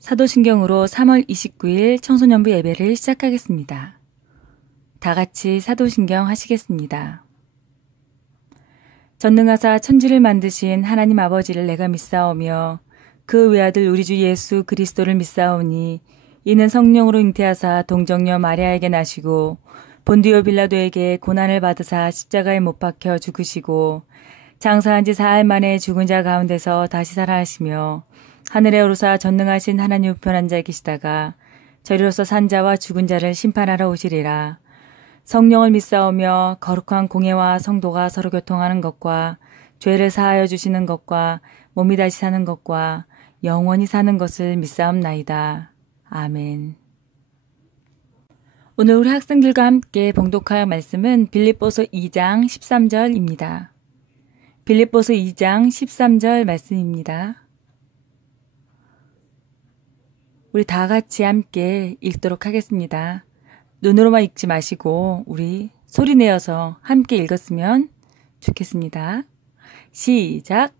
사도신경으로 3월 29일 청소년부 예배를 시작하겠습니다. 다 같이 사도신경 하시겠습니다. 전능하사 천지를 만드신 하나님 아버지를 내가 믿사오며 그 외아들 우리 주 예수 그리스도를 믿사오니 이는 성령으로 잉태하사 동정녀 마리아에게 나시고 본디오 빌라도에게 고난을 받으사 십자가에 못 박혀 죽으시고 장사한 지 사흘 만에 죽은 자 가운데서 다시 살아나시며 하늘에 오르사 전능하신 하나님 우편한 자에 계시다가 저리로서 산 자와 죽은 자를 심판하러 오시리라. 성령을 믿사오며 거룩한 공예와 성도가 서로 교통하는 것과 죄를 사하여 주시는 것과 몸이 다시 사는 것과 영원히 사는 것을 믿사옵나이다. 아멘. 오늘 우리 학생들과 함께 봉독할 말씀은 빌립보서 2장 13절입니다. 빌립보서 2장 13절 말씀입니다. 우리 다 같이 함께 읽도록 하겠습니다. 눈으로만 읽지 마시고 우리 소리 내어서 함께 읽었으면 좋겠습니다. 시작!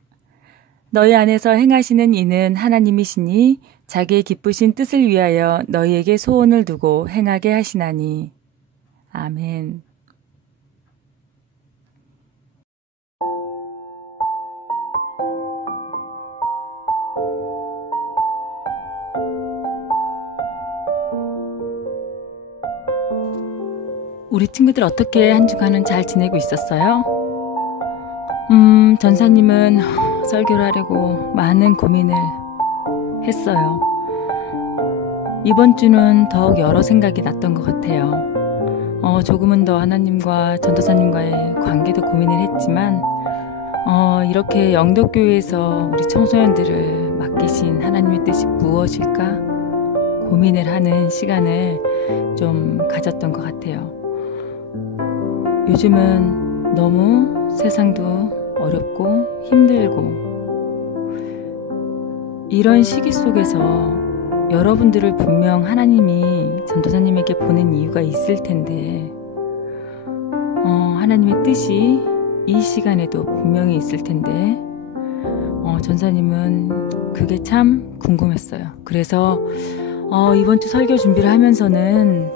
너희 안에서 행하시는 이는 하나님이시니 자기의 기쁘신 뜻을 위하여 너희에게 소원을 두고 행하게 하시나니. 아멘. 우리 친구들 어떻게 한 주간은 잘 지내고 있었어요? 전사님은 설교를 하려고 많은 고민을 했어요. 이번 주는 더욱 여러 생각이 났던 것 같아요. 조금은 더 하나님과 전도사님과의 관계도 고민을 했지만 이렇게 영덕교회에서 우리 청소년들을 맡기신 하나님의 뜻이 무엇일까 고민을 하는 시간을 좀 가졌던 것 같아요. 요즘은 너무 세상도 어렵고 힘들고 이런 시기 속에서 여러분들을 분명 하나님이 전도사님에게 보낸 이유가 있을 텐데 하나님의 뜻이 이 시간에도 분명히 있을 텐데 전사님은 그게 참 궁금했어요. 그래서 이번 주 설교 준비를 하면서는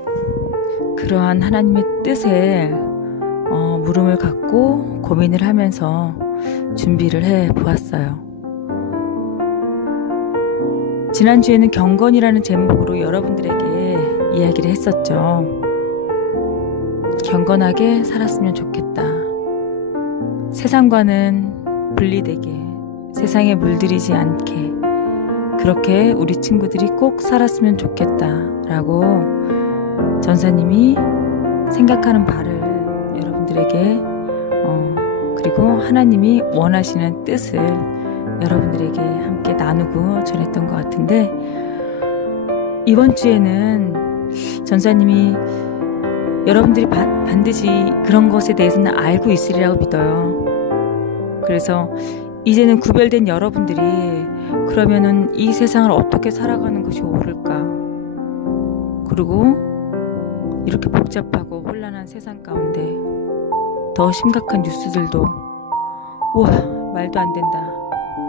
그러한 하나님의 뜻에 물음을 갖고 고민을 하면서 준비를 해 보았어요. 지난주에는 경건이라는 제목으로 여러분들에게 이야기를 했었죠. 경건하게 살았으면 좋겠다. 세상과는 분리되게, 세상에 물들이지 않게 그렇게 우리 친구들이 꼭 살았으면 좋겠다 라고 전사님이 생각하는 바를 여러분들에게 그리고 하나님이 원하시는 뜻을 여러분들에게 함께 나누고 전했던 것 같은데 이번 주에는 전사님이 여러분들이 반드시 그런 것에 대해서는 알고 있으리라고 믿어요. 그래서 이제는 구별된 여러분들이 그러면은 이 세상을 어떻게 살아가는 것이 옳을까? 그리고 이렇게 복잡하고 혼란한 세상 가운데 더 심각한 뉴스들도 우와 말도 안 된다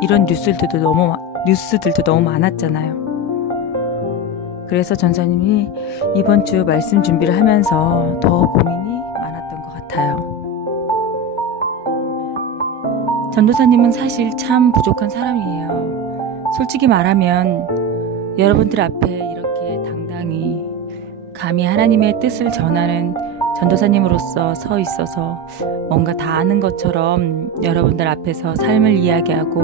이런 뉴스들도 너무 많았잖아요. 그래서 전사님이 이번 주 말씀 준비를 하면서 더 고민이 많았던 것 같아요. 전도사님은 사실 참 부족한 사람이에요. 솔직히 말하면 여러분들 앞에 이렇게 당당히 감히 하나님의 뜻을 전하는 전도사님으로서 서 있어서 뭔가 다 아는 것처럼 여러분들 앞에서 삶을 이야기하고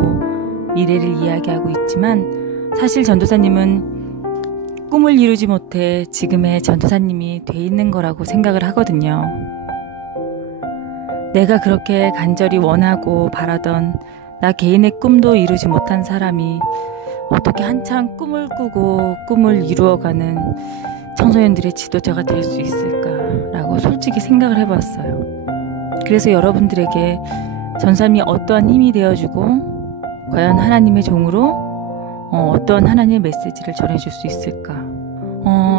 미래를 이야기하고 있지만 사실 전도사님은 꿈을 이루지 못해 지금의 전도사님이 돼 있는 거라고 생각을 하거든요. 내가 그렇게 간절히 원하고 바라던 나 개인의 꿈도 이루지 못한 사람이 어떻게 한창 꿈을 꾸고 꿈을 이루어가는 청소년들의 지도자가 될 수 있을까라고 솔직히 생각을 해봤어요. 그래서 여러분들에게 전사님이 어떠한 힘이 되어주고 과연 하나님의 종으로 어떠한 하나님의 메시지를 전해줄 수 있을까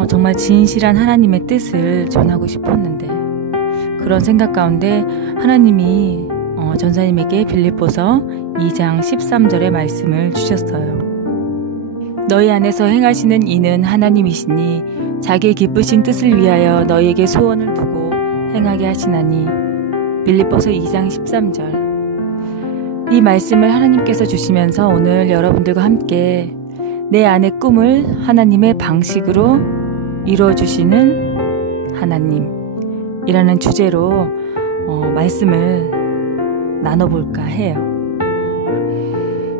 정말 진실한 하나님의 뜻을 전하고 싶었는데 그런 생각 가운데 하나님이 전사님에게 빌립보서 2장 13절의 말씀을 주셨어요. 너희 안에서 행하시는 이는 하나님이시니 자기의 기쁘신 뜻을 위하여 너희에게 소원을 두고 행하게 하시나니. 빌립보서 2장 13절. 이 말씀을 하나님께서 주시면서 오늘 여러분들과 함께 내 안의 꿈을 하나님의 방식으로 이루어주시는 하나님이라는 주제로 말씀을 나눠볼까 해요.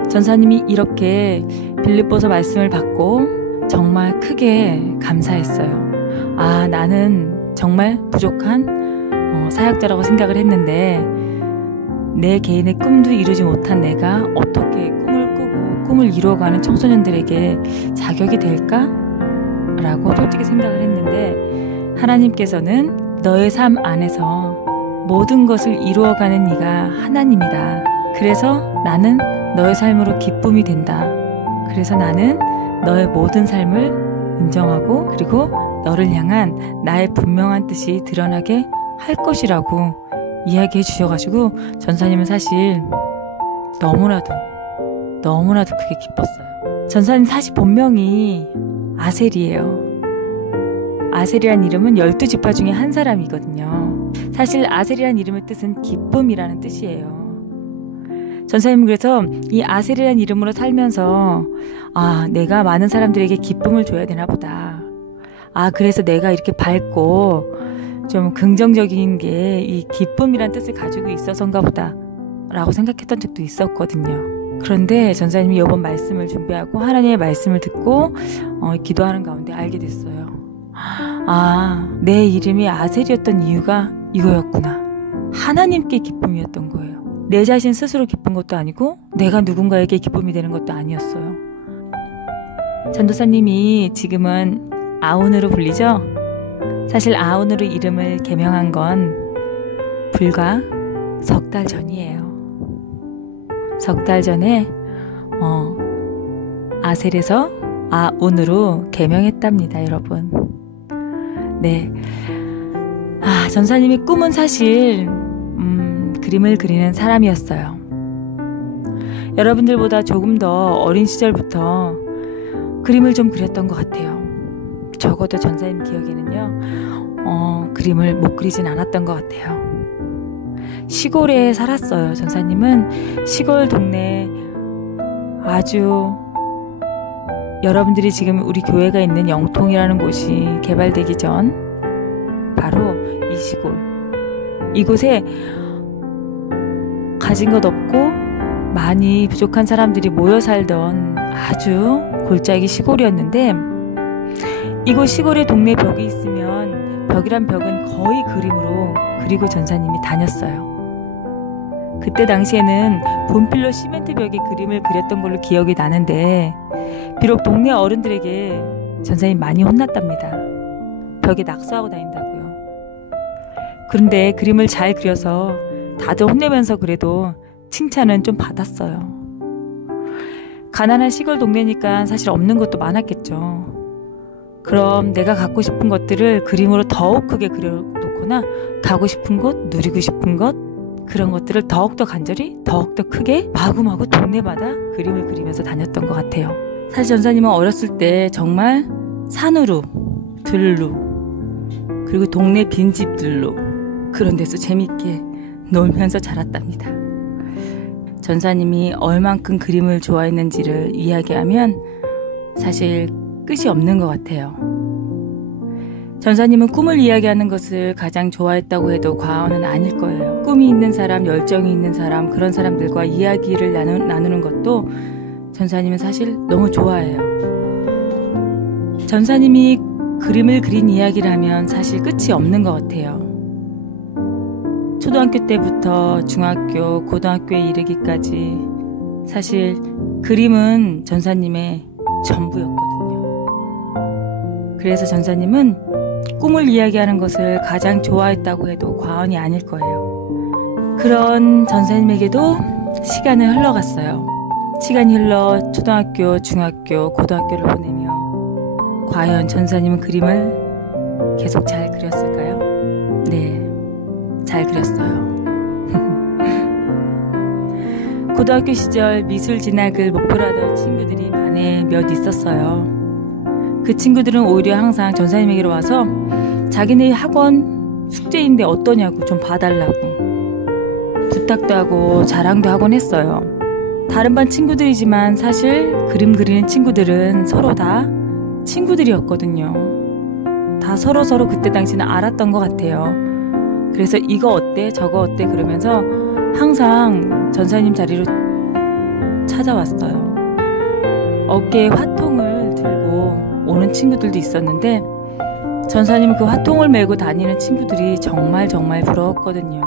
전사님이 이렇게 빌립보서 말씀을 받고 정말 크게 감사했어요. 아, 나는 정말 부족한 사역자라고 생각을 했는데 내 개인의 꿈도 이루지 못한 내가 어떻게 꿈을 꾸고 꿈을 이루어가는 청소년들에게 자격이 될까? 라고 솔직히 생각을 했는데 하나님께서는 너의 삶 안에서 모든 것을 이루어가는 네가 하나님이다. 그래서 나는 너의 삶으로 기쁨이 된다. 그래서 나는 너의 모든 삶을 인정하고 그리고 너를 향한 나의 분명한 뜻이 드러나게 할 것이라고 이야기해 주셔가지고 전사님은 사실 너무나도 크게 기뻤어요. 전사님 사실 본명이 아셀이에요. 아셀이란 이름은 12지파 중에 한 사람이거든요. 사실 아셀이란 이름의 뜻은 기쁨이라는 뜻이에요. 전사님은 그래서 이 아셀이란 이름으로 살면서 내가 많은 사람들에게 기쁨을 줘야 되나 보다. 그래서 내가 이렇게 밝고 좀 긍정적인 게 이 기쁨이란 뜻을 가지고 있어서인가 보다 라고 생각했던 적도 있었거든요. 그런데 전사님이 이번 말씀을 준비하고 하나님의 말씀을 듣고 기도하는 가운데 알게 됐어요. 내 이름이 아셀이었던 이유가 이거였구나. 하나님께 기쁨이었던 거예요. 내 자신 스스로 기쁜 것도 아니고 내가 누군가에게 기쁨이 되는 것도 아니었어요. 전도사님이 지금은 아운으로 불리죠? 사실 아운으로 이름을 개명한 건 불과 석 달 전이에요. 석 달 전에 아셀에서 아운으로 개명했답니다, 여러분. 네. 전사님의 꿈은 사실 그림을 그리는 사람이었어요. 여러분들보다 조금 더 어린 시절부터 그림을 좀 그렸던 것 같아요. 적어도 전사님 기억에는요, 그림을 못 그리진 않았던 것 같아요. 시골에 살았어요. 전사님은 시골 동네 아주 여러분들이 지금 우리 교회가 있는 영통이라는 곳이 개발되기 전 바로 이 시골, 이곳에 가진 것 없고 많이 부족한 사람들이 모여 살던 아주 골짜기 시골이었는데 이곳 시골에 동네 벽이 있으면 벽이란 벽은 거의 그림으로 그리고 전사님이 다녔어요. 그때 당시에는 분필로 시멘트 벽에 그림을 그렸던 걸로 기억이 나는데 비록 동네 어른들에게 전사님 많이 혼났답니다. 벽에 낙서하고 다닌다고요. 그런데 그림을 잘 그려서 다들 혼내면서 그래도 칭찬은 좀 받았어요. 가난한 시골 동네니까 사실 없는 것도 많았겠죠. 그럼 내가 갖고 싶은 것들을 그림으로 더욱 크게 그려놓거나 가고 싶은 곳, 누리고 싶은 것, 그런 것들을 더욱더 간절히, 더욱더 크게 마구마구 동네마다 그림을 그리면서 다녔던 것 같아요. 사실 전사님은 어렸을 때 정말 산으로, 들로, 그리고 동네 빈집들로 그런 데서 재밌게 놀면서 자랐답니다. 전사님이 얼만큼 그림을 좋아했는지를 이야기하면 사실 끝이 없는 것 같아요. 전사님은 꿈을 이야기하는 것을 가장 좋아했다고 해도 과언은 아닐 거예요. 꿈이 있는 사람, 열정이 있는 사람, 그런 사람들과 이야기를 나누는 것도 전사님은 사실 너무 좋아해요. 전사님이 그림을 그린 이야기를 하면 사실 끝이 없는 것 같아요. 초등학교 때부터 중학교, 고등학교에 이르기까지 사실 그림은 전사님의 전부였거든요. 그래서 전사님은 꿈을 이야기하는 것을 가장 좋아했다고 해도 과언이 아닐 거예요. 그런 전사님에게도 시간은 흘러갔어요. 시간이 흘러 초등학교, 중학교, 고등학교를 보내며 과연 전사님은 그림을 계속 잘 그렸을까요? 네, 잘 그렸어요. 고등학교 시절 미술 진학을 목표로 하던 친구들이 반에 몇 있었어요. 그 친구들은 오히려 항상 전사님에게로 와서 자기네 학원 숙제인데 어떠냐고 좀 봐달라고 부탁도 하고 자랑도 하곤 했어요. 다른 반 친구들이지만 사실 그림 그리는 친구들은 서로 다 친구들이었거든요. 다 서로서로 그때 당시는 알았던 것 같아요. 그래서 이거 어때 저거 어때 그러면서 항상 전사님 자리로 찾아왔어요. 어깨에 화통을 들고 오는 친구들도 있었는데 전사님은 그 화통을 메고 다니는 친구들이 정말 부러웠거든요.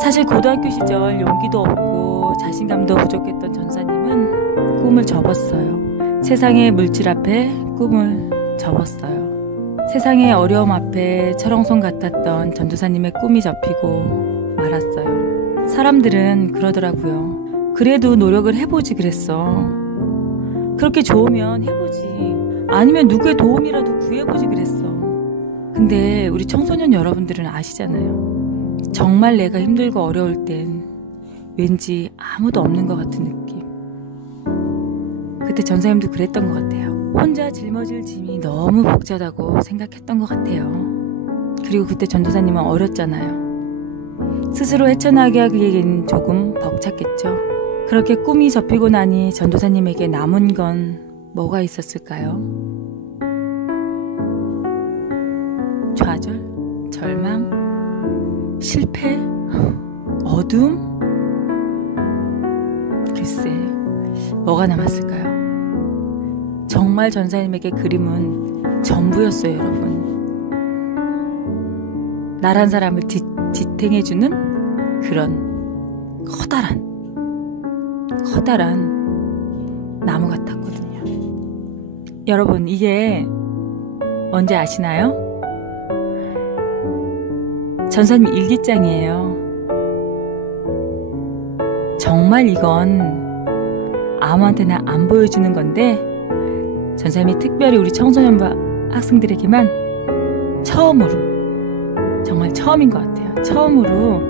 사실 고등학교 시절 용기도 없고 자신감도 부족했던 전사님은 꿈을 접었어요. 세상의 물질 앞에 꿈을 접었어요. 세상의 어려움 앞에 철옹성 같았던 전도사님의 꿈이 접히고 말았어요. 사람들은 그러더라고요. 그래도 노력을 해보지 그랬어. 그렇게 좋으면 해보지. 아니면 누구의 도움이라도 구해보지 그랬어. 근데 우리 청소년 여러분들은 아시잖아요. 정말 내가 힘들고 어려울 땐 왠지 아무도 없는 것 같은 느낌. 그때 전사님도 그랬던 것 같아요. 혼자 짊어질 짐이 너무 벅차다고 생각했던 것 같아요. 그리고 그때 전도사님은 어렸잖아요. 스스로 헤쳐나가기에는 조금 벅찼겠죠. 그렇게 꿈이 접히고 나니 전도사님에게 남은 건 뭐가 있었을까요? 좌절? 절망? 실패? 어둠? 글쎄, 뭐가 남았을까요? 정말 전사님에게 그림은 전부였어요, 여러분. 나란 사람을 지탱해주는 그런 커다란 나무 같았거든요. 여러분, 이게 뭔지 아시나요? 전사님 일기장이에요. 정말 이건 아무한테나 안 보여주는 건데 전사님이 특별히 우리 청소년부 학생들에게만 처음으로, 정말 처음인 것 같아요. 처음으로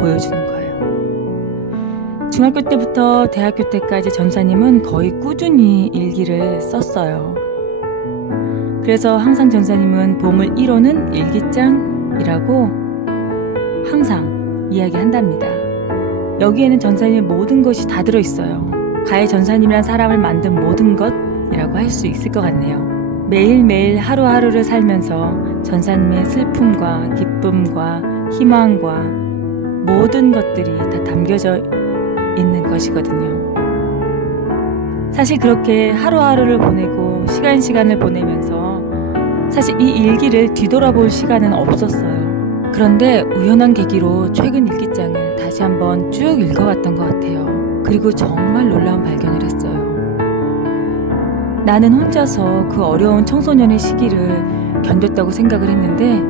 보여주는 거예요. 중학교 때부터 대학교 때까지 전사님은 거의 꾸준히 일기를 썼어요. 그래서 항상 전사님은 보물 1호는 일기장이라고 항상 이야기한답니다. 여기에는 전사님의 모든 것이 다 들어있어요. 가해 전사님이란 사람을 만든 모든 것이라고 할 수 있을 것 같네요. 매일매일 하루하루를 살면서 전사님의 슬픔과 기쁨과 희망과 모든 것들이 다 담겨져 있는 것이거든요. 사실 그렇게 하루하루를 보내고 시간을 보내면서 사실 이 일기를 뒤돌아볼 시간은 없었어요. 그런데 우연한 계기로 최근 일기장을 다시 한번 쭉 읽어봤던 것 같아요. 그리고 정말 놀라운 발견을 했어요. 나는 혼자서 그 어려운 청소년의 시기를 견뎠다고 생각을 했는데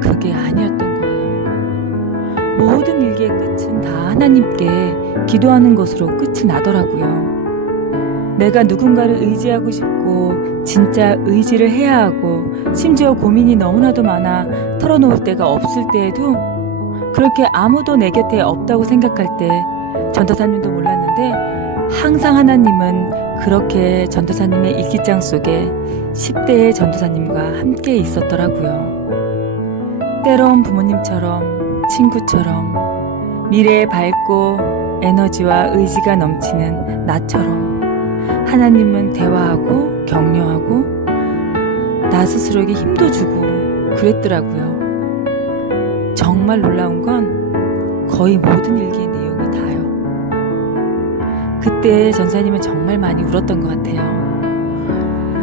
그게 아니었던 거예요. 모든 일기의 끝은 다 하나님께 기도하는 것으로 끝이 나더라고요. 내가 누군가를 의지하고 싶고 진짜 의지를 해야 하고 심지어 고민이 너무나도 많아 털어놓을 데가 없을 때에도 그렇게 아무도 내 곁에 없다고 생각할 때 전도사님도 몰랐는데 항상 하나님은 그렇게 전도사님의 일기장 속에 10대의 전도사님과 함께 있었더라고요. 때론 부모님처럼 친구처럼 미래에 밝고 에너지와 의지가 넘치는 나처럼 하나님은 대화하고 격려하고 나 스스로에게 힘도 주고 그랬더라고요. 정말 놀라운 건 거의 모든 일기의 내용이 다요. 그때 전사님은 정말 많이 울었던 것 같아요.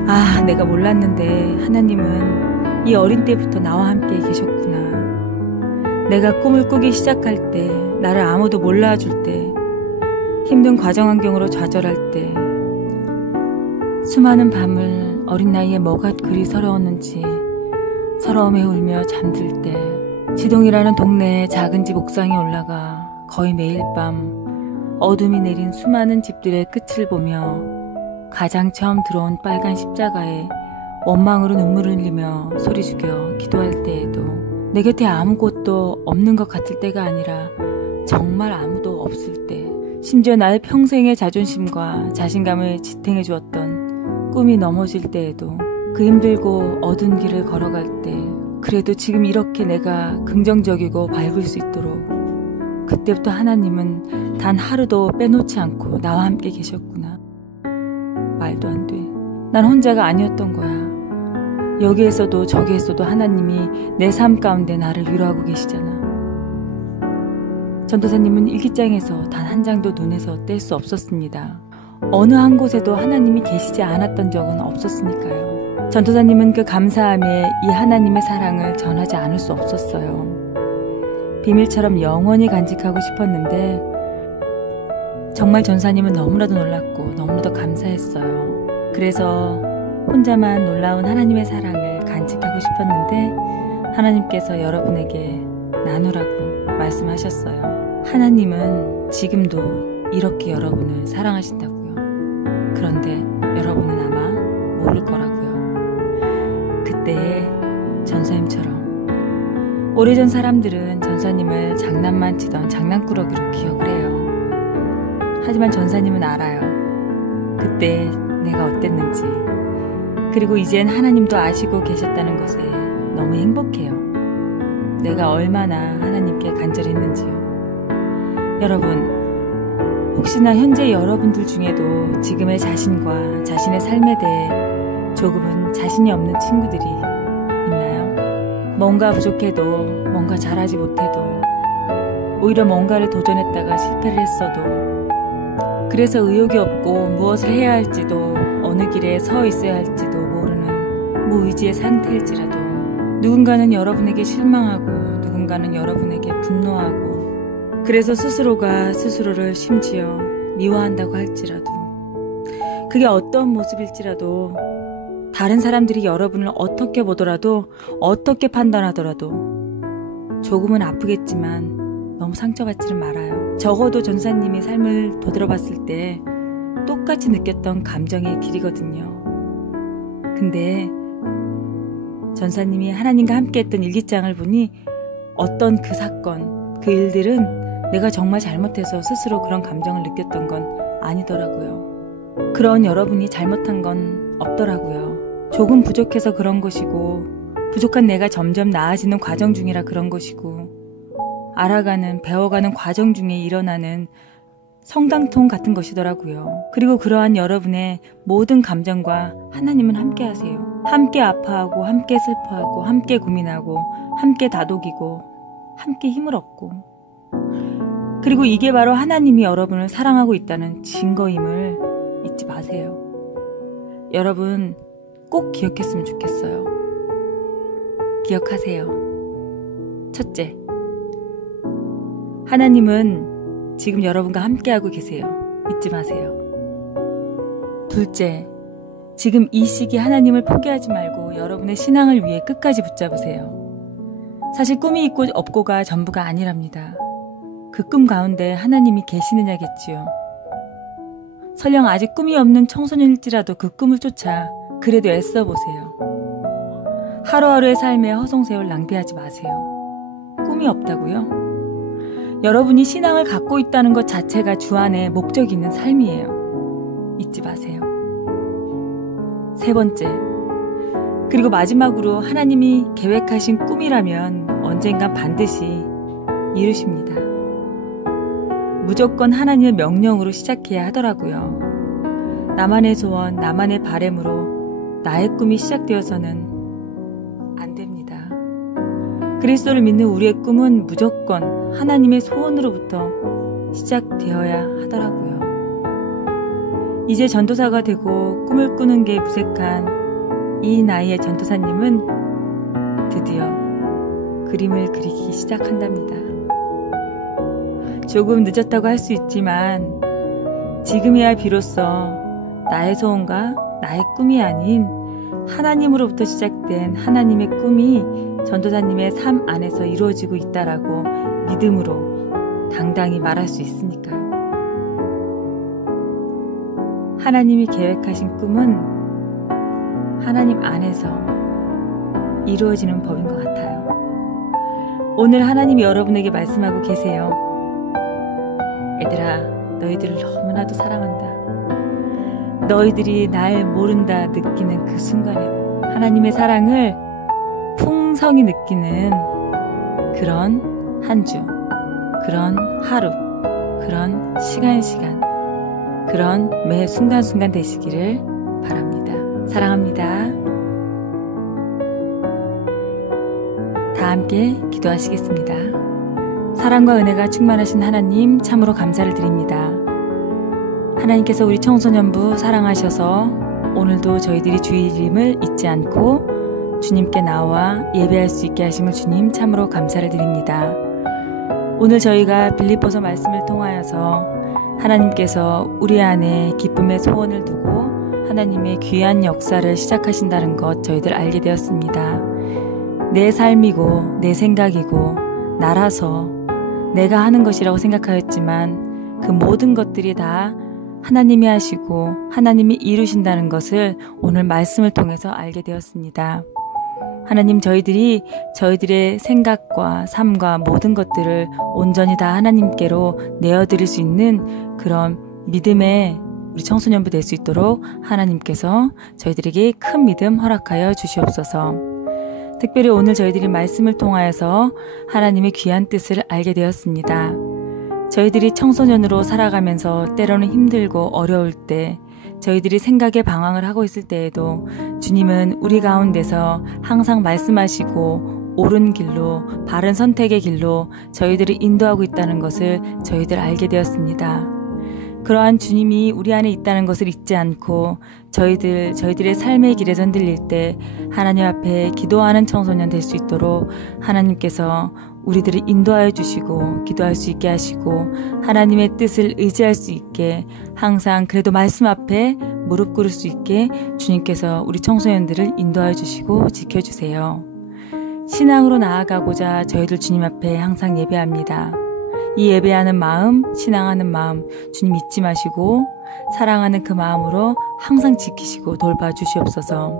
아, 내가 몰랐는데 하나님은 이 어린 때부터 나와 함께 계셨구나. 내가 꿈을 꾸기 시작할 때, 나를 아무도 몰라줄 때, 힘든 가정 환경으로 좌절할 때, 수많은 밤을 어린 나이에 뭐가 그리 서러웠는지 서러움에 울며 잠들 때, 지동이라는 동네의 작은 집 옥상에 올라가 거의 매일 밤 어둠이 내린 수많은 집들의 끝을 보며 가장 처음 들어온 빨간 십자가에 원망으로 눈물을 흘리며 소리 죽여 기도할 때에도 내 곁에 아무것도 없는 것 같을 때가 아니라 정말 아무도 없을 때 심지어 나의 평생의 자존심과 자신감을 지탱해 주었던 꿈이 넘어질 때에도 그 힘들고 어두운 길을 걸어갈 때 그래도 지금 이렇게 내가 긍정적이고 밝을 수 있도록 그때부터 하나님은 단 하루도 빼놓지 않고 나와 함께 계셨구나. 말도 안 돼. 난 혼자가 아니었던 거야. 여기에서도 저기에서도 하나님이 내 삶 가운데 나를 위로하고 계시잖아. 전도사님은 일기장에서 단 한 장도 눈에서 뗄 수 없었습니다. 어느 한 곳에도 하나님이 계시지 않았던 적은 없었으니까요. 전도사님은 그 감사함에 이 하나님의 사랑을 전하지 않을 수 없었어요. 비밀처럼 영원히 간직하고 싶었는데 정말 전사님은 너무나도 놀랐고 너무나도 감사했어요. 그래서 혼자만 놀라운 하나님의 사랑을 간직하고 싶었는데 하나님께서 여러분에게 나누라고 말씀하셨어요. 하나님은 지금도 이렇게 여러분을 사랑하신다고요. 그런데 여러분은 아마 모를 거라고요. 그때의 전사님처럼. 오래전 사람들은 전사님을 장난만 치던 장난꾸러기로 기억을 해요. 하지만 전사님은 알아요. 그때 내가 어땠는지. 그리고 이젠 하나님도 아시고 계셨다는 것에 너무 행복해요. 내가 얼마나 하나님께 간절했는지요. 여러분, 혹시나 현재 여러분들 중에도 지금의 자신과 자신의 삶에 대해 조금은 자신이 없는 친구들이 있나요? 뭔가 부족해도, 뭔가 잘하지 못해도, 오히려 뭔가를 도전했다가 실패를 했어도, 그래서 의욕이 없고 무엇을 해야 할지도, 어느 길에 서 있어야 할지도 모르는 무의지의 상태일지라도, 누군가는 여러분에게 실망하고, 누군가는 여러분에게 분노하고, 그래서 스스로가 스스로를 심지어 미워한다고 할지라도, 그게 어떤 모습일지라도, 다른 사람들이 여러분을 어떻게 보더라도, 어떻게 판단하더라도 조금은 아프겠지만 너무 상처받지는 말아요. 적어도 전사님이 삶을 되돌아봤을 때 똑같이 느꼈던 감정의 길이거든요. 근데 전사님이 하나님과 함께했던 일기장을 보니 어떤 그 사건, 그 일들은 내가 정말 잘못해서 스스로 그런 감정을 느꼈던 건 아니더라고요. 그런 여러분이 잘못한 건 없더라고요. 조금 부족해서 그런 것이고, 부족한 내가 점점 나아지는 과정 중이라 그런 것이고, 알아가는, 배워가는 과정 중에 일어나는 성장통 같은 것이더라고요. 그리고 그러한 여러분의 모든 감정과 하나님은 함께 하세요. 함께 아파하고, 함께 슬퍼하고, 함께 고민하고, 함께 다독이고, 함께 힘을 얻고, 그리고 이게 바로 하나님이 여러분을 사랑하고 있다는 증거임을 잊지 마세요. 여러분 꼭 기억했으면 좋겠어요. 기억하세요. 첫째, 하나님은 지금 여러분과 함께하고 계세요. 잊지 마세요. 둘째, 지금 이 시기 하나님을 포기하지 말고 여러분의 신앙을 위해 끝까지 붙잡으세요. 사실 꿈이 있고 없고가 전부가 아니랍니다. 그 꿈 가운데 하나님이 계시느냐겠지요. 설령 아직 꿈이 없는 청소년일지라도 그 꿈을 쫓아 그래도 애써보세요. 하루하루의 삶에 허송세월 낭비하지 마세요. 꿈이 없다고요? 여러분이 신앙을 갖고 있다는 것 자체가 주 안에 목적 있는 삶이에요. 잊지 마세요. 세 번째, 그리고 마지막으로 하나님이 계획하신 꿈이라면 언젠간 반드시 이루십니다. 무조건 하나님의 명령으로 시작해야 하더라고요. 나만의 소원, 나만의 바램으로 나의 꿈이 시작되어서는 안 됩니다. 그리스도를 믿는 우리의 꿈은 무조건 하나님의 소원으로부터 시작되어야 하더라고요. 이제 전도사가 되고 꿈을 꾸는 게 무색한 이 나이의 전도사님은 드디어 그림을 그리기 시작한답니다. 조금 늦었다고 할 수 있지만 지금이야 비로소 나의 소원과 나의 꿈이 아닌 하나님으로부터 시작된 하나님의 꿈이 전도사님의 삶 안에서 이루어지고 있다라고 믿음으로 당당히 말할 수 있으니까요. 하나님이 계획하신 꿈은 하나님 안에서 이루어지는 법인 것 같아요. 오늘 하나님이 여러분에게 말씀하고 계세요. 얘들아, 너희들을 너무나도 사랑한다. 너희들이 날 모른다 느끼는 그 순간에 하나님의 사랑을 풍성히 느끼는 그런 한 주, 그런 하루, 그런 시간, 그런 매 순간순간 되시기를 바랍니다. 사랑합니다. 다 함께 기도하시겠습니다. 사랑과 은혜가 충만하신 하나님 참으로 감사를 드립니다. 하나님께서 우리 청소년부 사랑하셔서 오늘도 저희들이 주의 이름을 잊지 않고 주님께 나와 예배할 수 있게 하심을 주님 참으로 감사를 드립니다. 오늘 저희가 빌립보서 말씀을 통하여서 하나님께서 우리 안에 기쁨의 소원을 두고 하나님의 귀한 역사를 시작하신다는 것 저희들 알게 되었습니다. 내 삶이고 내 생각이고 나라서 내가 하는 것이라고 생각하였지만 그 모든 것들이 다 하나님이 하시고 하나님이 이루신다는 것을 오늘 말씀을 통해서 알게 되었습니다. 하나님, 저희들의 생각과 삶과 모든 것들을 온전히 다 하나님께로 내어드릴 수 있는 그런 믿음의 우리 청소년부 될 수 있도록 하나님께서 저희들에게 큰 믿음 허락하여 주시옵소서. 특별히 오늘 저희들이 말씀을 통하여서 하나님의 귀한 뜻을 알게 되었습니다. 저희들이 청소년으로 살아가면서 때로는 힘들고 어려울 때, 저희들이 생각에 방황을 하고 있을 때에도 주님은 우리 가운데서 항상 말씀하시고 옳은 길로, 바른 선택의 길로 저희들을 인도하고 있다는 것을 저희들 알게 되었습니다. 그러한 주님이 우리 안에 있다는 것을 잊지 않고 저희들의 삶의 길에서 흔들릴 때 하나님 앞에 기도하는 청소년 될 수 있도록 하나님께서 우리들을 인도하여 주시고 기도할 수 있게 하시고 하나님의 뜻을 의지할 수 있게 항상 그래도 말씀 앞에 무릎 꿇을 수 있게 주님께서 우리 청소년들을 인도하여 주시고 지켜주세요. 신앙으로 나아가고자 저희들 주님 앞에 항상 예배합니다. 이 예배하는 마음, 신앙하는 마음 주님 잊지 마시고 사랑하는 그 마음으로 항상 지키시고 돌봐주시옵소서.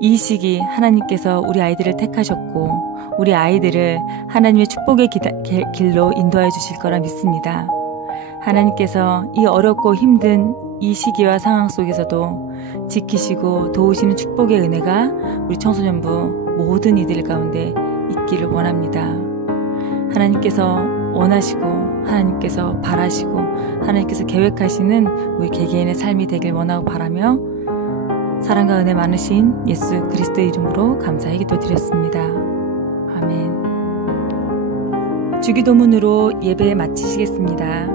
이 시기 하나님께서 우리 아이들을 택하셨고 우리 아이들을 하나님의 축복의 길로 인도해 주실 거라 믿습니다. 하나님께서 이 어렵고 힘든 이 시기와 상황 속에서도 지키시고 도우시는 축복의 은혜가 우리 청소년부 모든 이들 가운데 있기를 원합니다. 하나님께서 원하시고 하나님께서 바라시고 하나님께서 계획하시는 우리 개개인의 삶이 되길 원하고 바라며 사랑과 은혜 많으신 예수 그리스도의 이름으로 감사의 기도 드렸습니다. 아멘. 주기도문으로 예배 마치시겠습니다.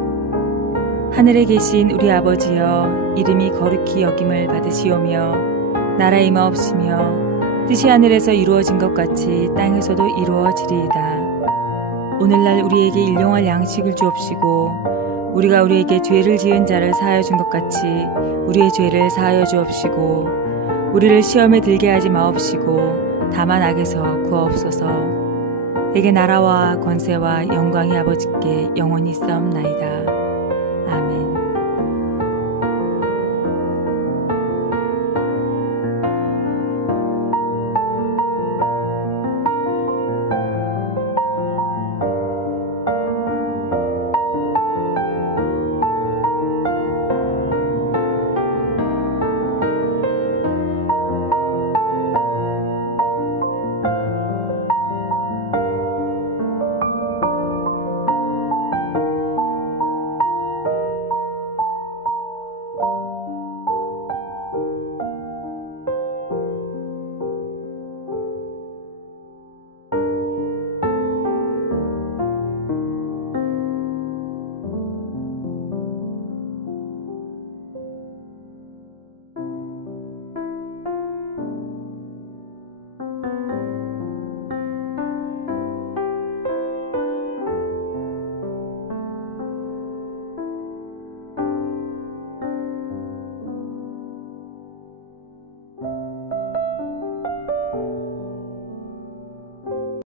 하늘에 계신 우리 아버지여, 이름이 거룩히 여김을 받으시오며 나라 임하옵시며 뜻이 하늘에서 이루어진 것 같이 땅에서도 이루어지리이다. 오늘날 우리에게 일용할 양식을 주옵시고 우리가 우리에게 죄를 지은 자를 사하여 준 것 같이 우리의 죄를 사하여 주옵시고 우리를 시험에 들게 하지 마옵시고 다만 악에서 구하옵소서. 내게 나라와 권세와 영광이 아버지께 영원히 있사옵나이다.